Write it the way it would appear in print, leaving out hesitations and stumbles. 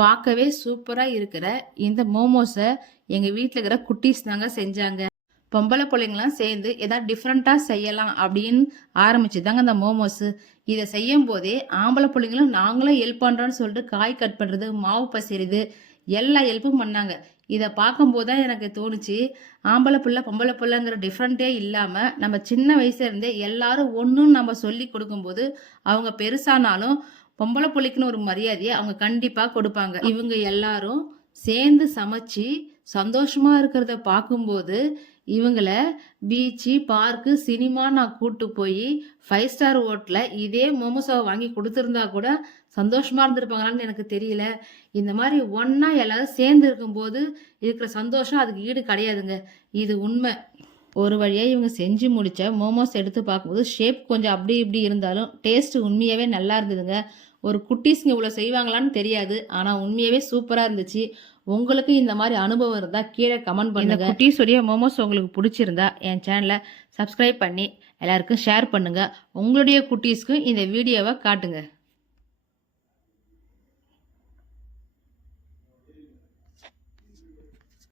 பார்க்கவே சூப்பராக இருக்கிற இந்த மோமோஸை எங்கள் வீட்டில் இருக்கிற குட்டீஸ் தாங்க செஞ்சாங்க. பொம்பளை பிள்ளைங்களாம் சேர்ந்து எதாவது டிஃப்ரெண்ட்டாக செய்யலாம் அப்படின்னு ஆரம்பிச்சு தாங்க இந்த மோமோஸு. இதை செய்யும் போதே ஆம்பளை பிள்ளைங்களும் நாங்களும் ஹெல்ப் பண்ணுறோன்னு சொல்லிட்டு காய் கட் பண்ணுறது, மாவு பசிறது எல்லா ஹெல்ப்பும் பண்ணாங்க. இதை பார்க்கும்போது தான் எனக்கு தோணுச்சு, ஆம்பளை பிள்ளை பொம்பளை பிள்ளைங்கிற டிஃப்ரெண்ட்டே இல்லாமல் நம்ம சின்ன வயசுல இருந்தே எல்லாரும் ஒன்றுன்னு நம்ம சொல்லி கொடுக்கும்போது அவங்க பெருசானாலும் பொம்பளை பிள்ளைக்குன்னு ஒரு மரியாதையை அவங்க கண்டிப்பாக கொடுப்பாங்க. இவங்க எல்லாரும் சேர்ந்து சமைச்சு சந்தோஷமாக இருக்கிறத பார்க்கும்போது இவங்கள பீச்சு, பார்க்கு, சினிமா நான் கூட்டு போய் 5 ஸ்டார் ஹோட்டலில் இதே மோமோஸாவை வாங்கி கொடுத்துருந்தா கூட சந்தோஷமாக இருந்திருப்பாங்களான்னு எனக்கு தெரியல. இந்த மாதிரி ஒன்றா எல்லாரும் சேர்ந்து இருக்கும்போது இருக்கிற சந்தோஷம் அதுக்கு ஈடு கிடையாதுங்க. இது உண்மை. ஒரு வழியாக இவங்க செஞ்சு முடித்த மோமோஸ் எடுத்து பார்க்கும்போது ஷேப் கொஞ்சம் அப்படி இப்படி இருந்தாலும் டேஸ்ட்டு உண்மையாகவே நல்லா இருந்ததுங்க. ஒரு குட்டீஸ்ங்க இவ்வளோ செய்வாங்களான்னு தெரியாது, ஆனால் உண்மையாகவே சூப்பராக இருந்துச்சு. உங்களுக்கு இந்த மாதிரி அனுபவம் இருந்தால் கீழே கமெண்ட் பண்ணுங்கள். குட்டீஸுடைய மோமோஸ் உங்களுக்கு பிடிச்சிருந்தா என் சேனலை சப்ஸ்கிரைப் பண்ணி எல்லாருக்கும் ஷேர் பண்ணுங்கள். உங்களுடைய குட்டீஸ்க்கு இந்த வீடியோவை காட்டுங்க.